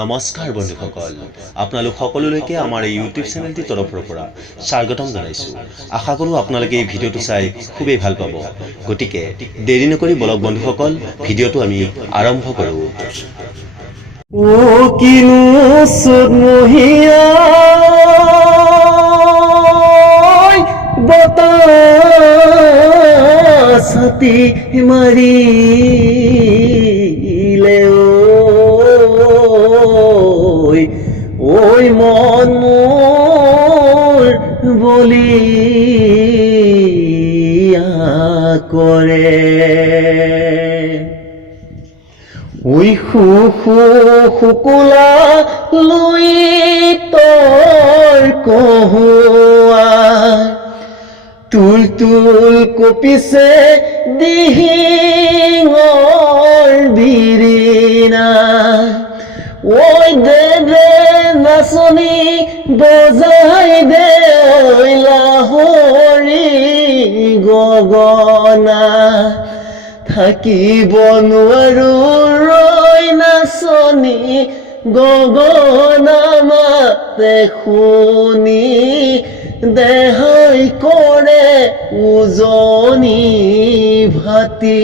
নমস্কাৰ বন্ধুসকল, আপোনালোক সকলোলৈকে আমাৰ এই ইউটিউব চেনেলটিৰ তৰফৰ পৰা স্বাগতম জনাইছোঁ। আশা কৰোঁ আপোনালোকে এই ভিডিঅ'টো চাই খুবেই ভাল পাব। গতিকে দেৰি নকৰি বলক বন্ধুসকল, ভিডিঅ'টো আমি আৰম্ভ কৰোঁ। ছাতি মাৰিলে ঐ মন মোৰ বলিয়া কৰে শুকুলা লৈ তৰ কহুৱা তুল কপিছে দিহিঙৰ বিৰিনা ঐ দে নাচনি বজাই দে ঐ লাহৰি গগনা থাকিব নোৱাৰো ৰৈ নাচনি গগনা মাতে শুনি দেহাই কৰে উজনি ভাতি